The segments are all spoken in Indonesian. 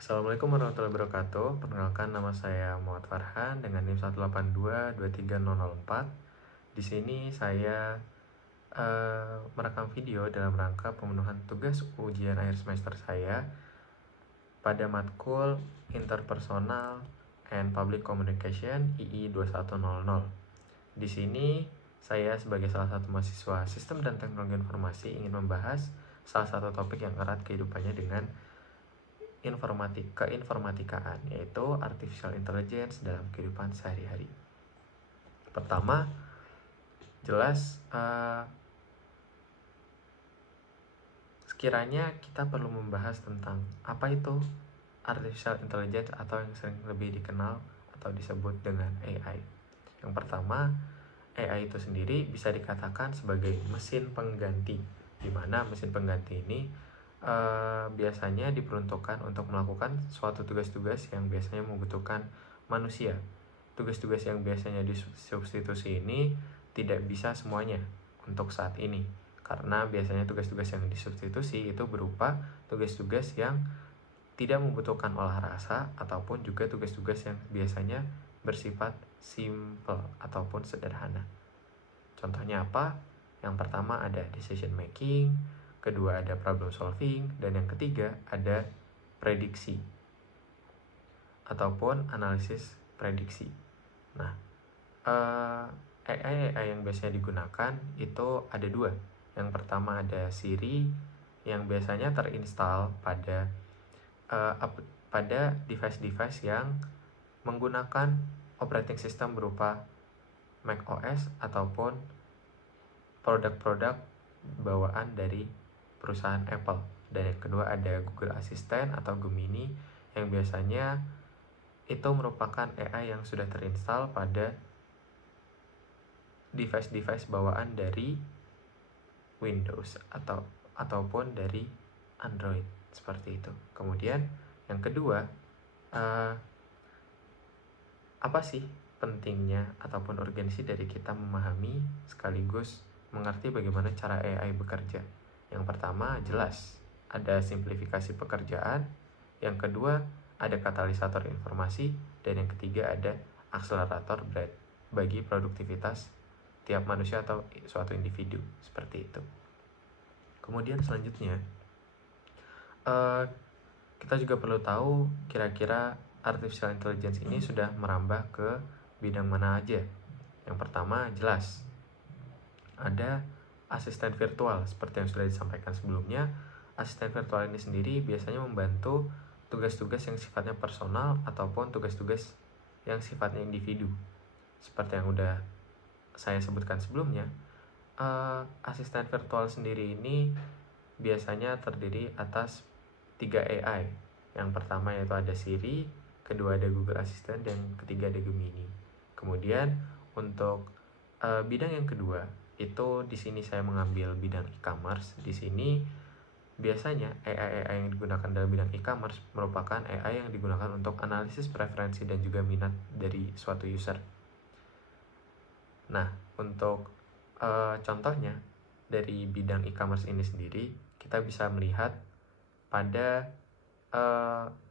Assalamualaikum warahmatullahi wabarakatuh. Perkenalkan, nama saya Muhammad Farhan dengan NIM 1822304. Di sini saya merekam video dalam rangka pemenuhan tugas ujian akhir semester saya pada matkul Interpersonal and Public Communication II 2100. Di sini saya sebagai salah satu mahasiswa Sistem dan Teknologi Informasi ingin membahas salah satu topik yang erat kehidupannya dengan keinformatikaan, yaitu artificial intelligence dalam kehidupan sehari-hari. Pertama, jelas sekiranya kita perlu membahas tentang apa itu artificial intelligence atau yang sering lebih dikenal atau disebut dengan AI. Yang pertama, AI itu sendiri bisa dikatakan sebagai mesin pengganti, di mana mesin pengganti ini biasanya diperuntukkan untuk melakukan suatu tugas-tugas yang biasanya membutuhkan manusia. Tugas-tugas yang biasanya disubstitusi ini tidak bisa semuanya untuk saat ini, karena biasanya tugas-tugas yang disubstitusi itu berupa tugas-tugas yang tidak membutuhkan olah rasa ataupun juga tugas-tugas yang biasanya bersifat simple ataupun sederhana. Contohnya apa? Yang pertama ada decision making, kedua ada problem solving, dan yang ketiga ada prediksi ataupun analisis prediksi. Nah, AI yang biasanya digunakan itu ada dua. Yang pertama ada Siri yang biasanya terinstall pada device-device yang menggunakan operating system berupa macOS ataupun produk-produk bawaan dari perusahaan Apple. Dan yang kedua ada Google Assistant atau Gemini yang biasanya itu merupakan AI yang sudah terinstall pada device-device bawaan dari Windows ataupun dari Android, seperti itu. Kemudian yang kedua, apa sih pentingnya ataupun urgensi dari kita memahami sekaligus mengerti bagaimana cara AI bekerja? Yang pertama, jelas ada simplifikasi pekerjaan. Yang kedua, ada katalisator informasi. Dan yang ketiga, ada akselerator bagi produktivitas tiap manusia atau suatu individu, seperti itu. Kemudian selanjutnya, kita juga perlu tahu kira-kira artificial intelligence ini sudah merambah ke bidang mana aja. Yang pertama, jelas ada asisten virtual. Seperti yang sudah disampaikan sebelumnya, asisten virtual ini sendiri biasanya membantu tugas-tugas yang sifatnya personal ataupun tugas-tugas yang sifatnya individu. Seperti yang udah saya sebutkan sebelumnya, asisten virtual sendiri ini biasanya terdiri atas 3 AI. Yang pertama yaitu ada Siri, kedua ada Google Assistant, dan ketiga ada Gemini. Kemudian untuk bidang yang kedua itu di sini saya mengambil bidang e-commerce. Di sini biasanya AI yang digunakan dalam bidang e-commerce merupakan AI yang digunakan untuk analisis preferensi dan juga minat dari suatu user. Nah, untuk contohnya dari bidang e-commerce ini sendiri, kita bisa melihat pada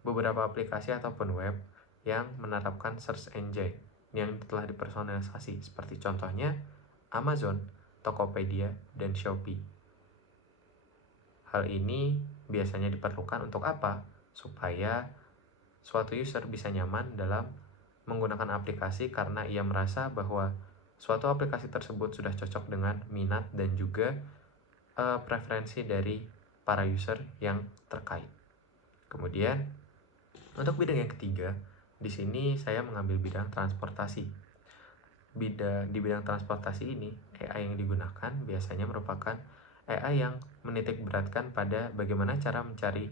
beberapa aplikasi ataupun web yang menerapkan search engine yang telah dipersonalisasi, seperti contohnya Amazon, Tokopedia, dan Shopee. Hal ini biasanya diperlukan untuk apa? Supaya suatu user bisa nyaman dalam menggunakan aplikasi karena ia merasa bahwa suatu aplikasi tersebut sudah cocok dengan minat dan juga preferensi dari para user yang terkait. Kemudian untuk bidang yang ketiga, di sini saya mengambil bidang transportasi. Di bidang transportasi ini, AI yang digunakan biasanya merupakan AI yang menitik beratkan pada bagaimana cara mencari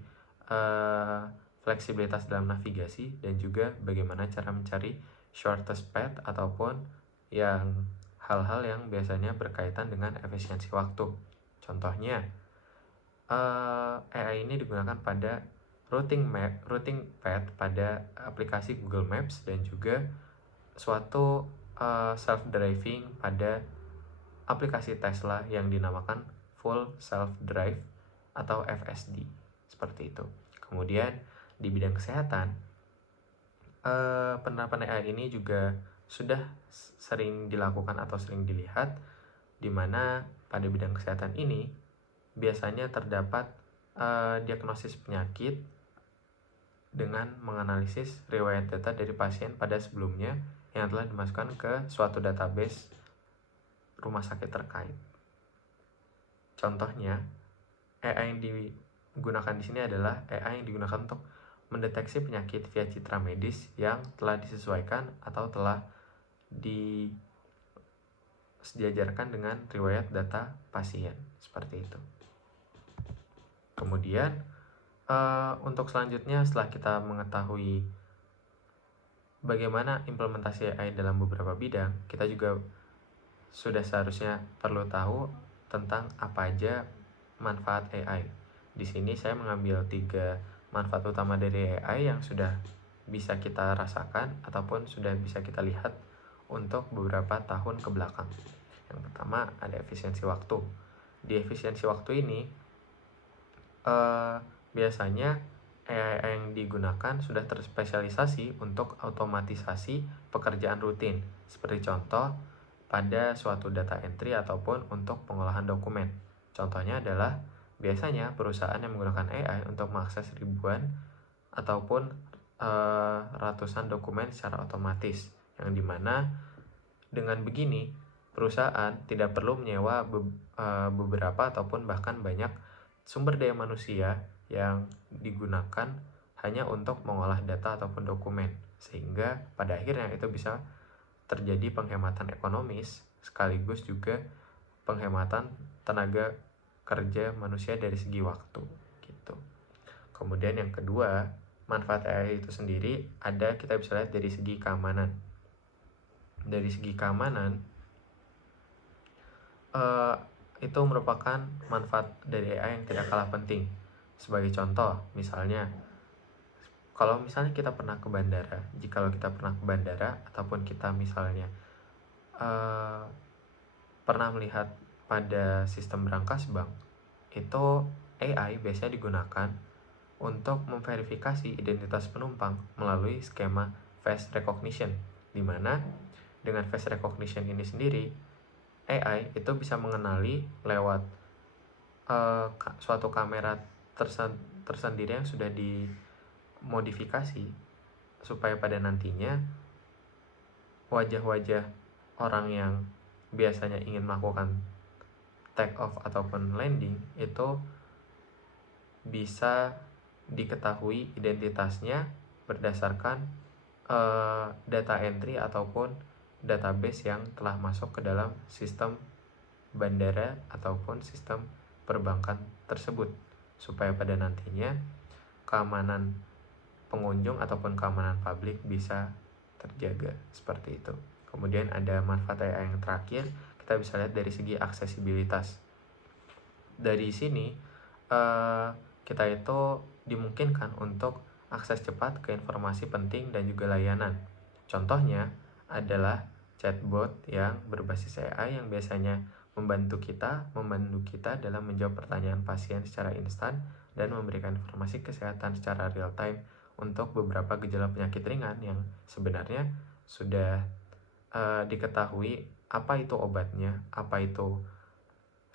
fleksibilitas dalam navigasi dan juga bagaimana cara mencari shortest path ataupun yang hal-hal yang biasanya berkaitan dengan efisiensi waktu. Contohnya, AI ini digunakan pada routing path pada aplikasi Google Maps dan juga suatu self-driving pada aplikasi Tesla yang dinamakan Full Self Drive atau FSD, seperti itu. Kemudian di bidang kesehatan, penerapan AI ini juga sudah sering dilakukan atau sering dilihat, di mana pada bidang kesehatan ini biasanya terdapat diagnosis penyakit dengan menganalisis riwayat data dari pasien pada sebelumnya yang telah dimasukkan ke suatu database rumah sakit terkait. Contohnya, AI yang digunakan di sini adalah AI yang digunakan untuk mendeteksi penyakit via citra medis yang telah disesuaikan atau telah disejajarkan dengan riwayat data pasien, seperti itu. Kemudian untuk selanjutnya, setelah kita mengetahui bagaimana implementasi AI dalam beberapa bidang, kita juga sudah seharusnya perlu tahu tentang apa aja manfaat AI. Di sini saya mengambil 3 manfaat utama dari AI yang sudah bisa kita rasakan ataupun sudah bisa kita lihat untuk beberapa tahun ke belakang. Yang pertama ada efisiensi waktu. Di efisiensi waktu ini biasanya AI yang digunakan sudah terspesialisasi untuk otomatisasi pekerjaan rutin, seperti contoh pada suatu data entry ataupun untuk pengolahan dokumen. Contohnya adalah biasanya perusahaan yang menggunakan AI untuk mengakses ribuan ataupun ratusan dokumen secara otomatis, yang dimana dengan begini perusahaan tidak perlu menyewa beberapa ataupun bahkan banyak sumber daya manusia yang digunakan hanya untuk mengolah data ataupun dokumen, sehingga pada akhirnya itu bisa terjadi penghematan ekonomis sekaligus juga penghematan tenaga kerja manusia dari segi waktu gitu. Kemudian yang kedua, manfaat AI itu sendiri ada, kita bisa lihat dari segi keamanan. Dari segi keamanan itu merupakan manfaat dari AI yang tidak kalah penting. Sebagai contoh, misalnya kalau misalnya kita pernah ke bandara, jikalau kita pernah ke bandara ataupun kita misalnya pernah melihat pada sistem berangkas bank, itu AI biasanya digunakan untuk memverifikasi identitas penumpang melalui skema face recognition, di mana dengan face recognition ini sendiri AI itu bisa mengenali lewat suatu kamera tersendiri yang sudah dimodifikasi supaya pada nantinya wajah-wajah orang yang biasanya ingin melakukan take off ataupun landing itu bisa diketahui identitasnya berdasarkan data entry ataupun database yang telah masuk ke dalam sistem bandara ataupun sistem perbankan tersebut, supaya pada nantinya keamanan pengunjung ataupun keamanan publik bisa terjaga, seperti itu. Kemudian ada manfaat AI yang terakhir, kita bisa lihat dari segi aksesibilitas. Dari sini kita itu dimungkinkan untuk akses cepat ke informasi penting dan juga layanan. Contohnya adalah chatbot yang berbasis AI yang biasanya membantu kita dalam menjawab pertanyaan pasien secara instan dan memberikan informasi kesehatan secara real time untuk beberapa gejala penyakit ringan yang sebenarnya sudah diketahui apa itu obatnya, apa itu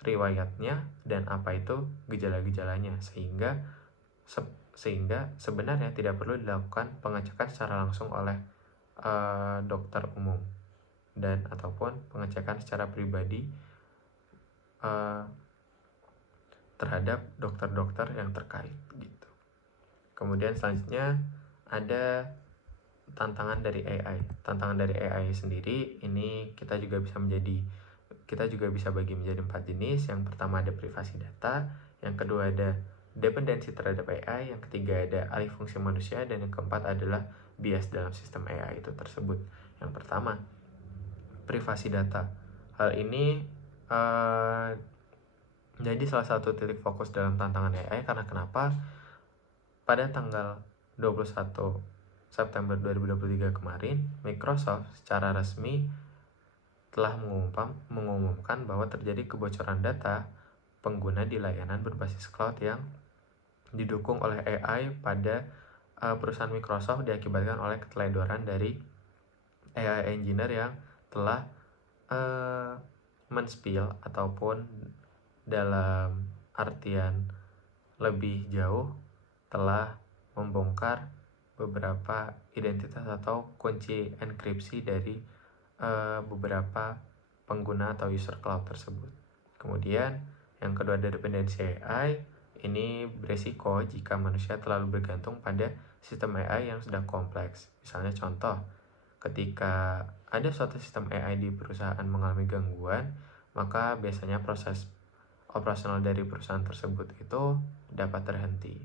riwayatnya, dan apa itu gejala-gejalanya, sehingga sebenarnya tidak perlu dilakukan pengecekan secara langsung oleh dokter umum dan ataupun pengecekan secara pribadi terhadap dokter-dokter yang terkait gitu. Kemudian selanjutnya ada tantangan dari AI. Tantangan dari AI sendiri ini kita juga bisa bagi menjadi 4 jenis. Yang pertama ada privasi data, yang kedua ada dependensi terhadap AI, yang ketiga ada alih fungsi manusia, dan yang keempat adalah bias dalam sistem AI itu tersebut. Yang pertama, privasi data. Hal ini jadi salah satu titik fokus dalam tantangan AI, karena kenapa? Pada tanggal 21 September 2023 kemarin, Microsoft secara resmi telah mengumumkan bahwa terjadi kebocoran data pengguna di layanan berbasis cloud yang didukung oleh AI pada perusahaan Microsoft diakibatkan oleh keteledoran dari AI engineer yang telah men-spill ataupun dalam artian lebih jauh telah membongkar beberapa identitas atau kunci enkripsi dari beberapa pengguna atau user cloud tersebut. Kemudian yang kedua ada dependensi AI. Ini beresiko jika manusia terlalu bergantung pada sistem AI yang sudah kompleks. Misalnya contoh, ketika ada suatu sistem AI di perusahaan mengalami gangguan, maka biasanya proses operasional dari perusahaan tersebut itu dapat terhenti.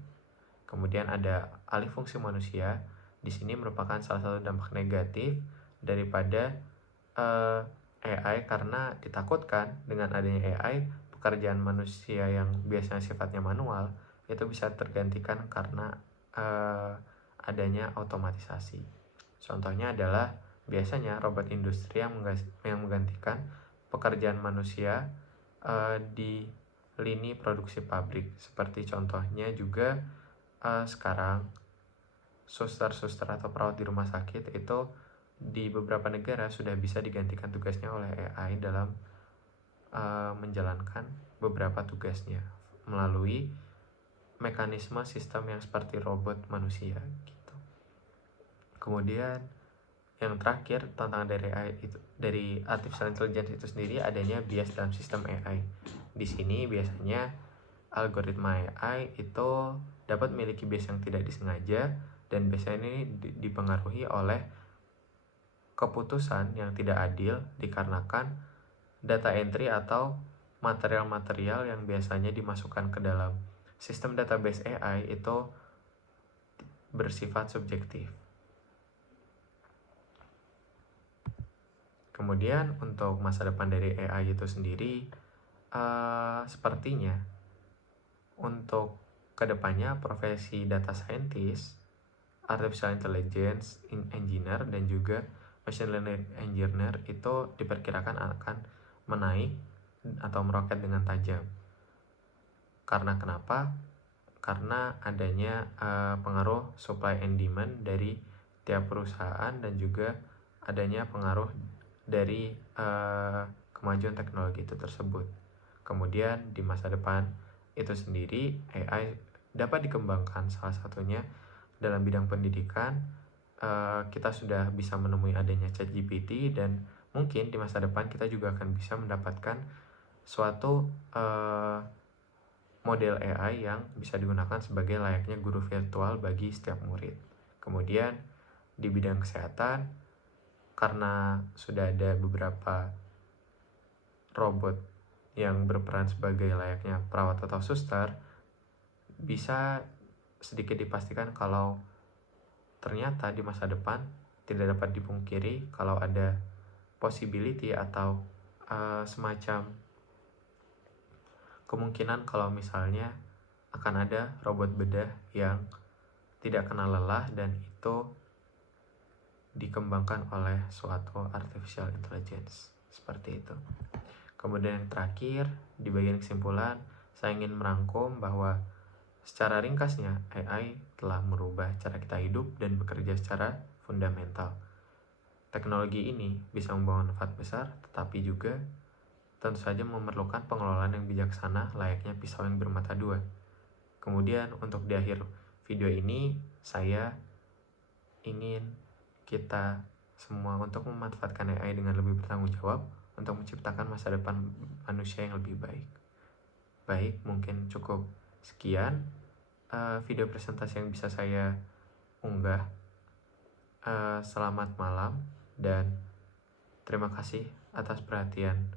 Kemudian ada alih fungsi manusia. Di sini merupakan salah satu dampak negatif daripada AI, karena ditakutkan dengan adanya AI, pekerjaan manusia yang biasanya sifatnya manual itu bisa tergantikan karena adanya otomatisasi. Contohnya adalah biasanya robot industri yang menggantikan pekerjaan manusia di lini produksi pabrik. Seperti contohnya juga sekarang suster-suster atau perawat di rumah sakit itu di beberapa negara sudah bisa digantikan tugasnya oleh AI dalam menjalankan beberapa tugasnya melalui mekanisme sistem yang seperti robot manusia gitu. Kemudian yang terakhir, tantangan dari AI itu, dari artificial intelligence itu sendiri, adanya bias dalam sistem AI. Di sini biasanya algoritma AI itu dapat memiliki bias yang tidak disengaja, dan biasanya ini dipengaruhi oleh keputusan yang tidak adil dikarenakan data entry atau material-material yang biasanya dimasukkan ke dalam sistem database AI itu bersifat subjektif. Kemudian untuk masa depan dari AI itu sendiri, sepertinya untuk kedepannya profesi data scientist, artificial intelligence engineer, dan juga machine learning engineer itu diperkirakan akan menaik atau meroket dengan tajam. Karena kenapa? Karena adanya pengaruh supply and demand dari tiap perusahaan, dan juga adanya pengaruh dari kemajuan teknologi itu tersebut. Kemudian di masa depan itu sendiri AI dapat dikembangkan, salah satunya dalam bidang pendidikan. Kita sudah bisa menemui adanya ChatGPT, dan mungkin di masa depan kita juga akan bisa mendapatkan suatu model AI yang bisa digunakan sebagai layaknya guru virtual bagi setiap murid. Kemudian di bidang kesehatan, karena sudah ada beberapa robot yang berperan sebagai layaknya perawat atau suster, bisa sedikit dipastikan kalau ternyata di masa depan tidak dapat dipungkiri kalau ada possibility atau semacam kemungkinan kalau misalnya akan ada robot bedah yang tidak kenal lelah, dan itu dikembangkan oleh suatu artificial intelligence seperti itu. Kemudian yang terakhir, di bagian kesimpulan, saya ingin merangkum bahwa secara ringkasnya AI telah merubah cara kita hidup dan bekerja secara fundamental. Teknologi ini bisa membawa manfaat besar, tetapi juga tentu saja memerlukan pengelolaan yang bijaksana layaknya pisau yang bermata dua. Kemudian untuk di akhir video ini, saya ingin kita semua untuk memanfaatkan AI dengan lebih bertanggung jawab untuk menciptakan masa depan manusia yang lebih baik. Baik, mungkin cukup sekian video presentasi yang bisa saya unggah. Selamat malam dan terima kasih atas perhatian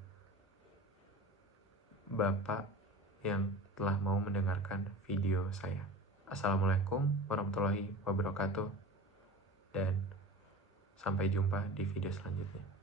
Bapak yang telah mau mendengarkan video saya. Assalamualaikum warahmatullahi wabarakatuh, dan sampai jumpa di video selanjutnya.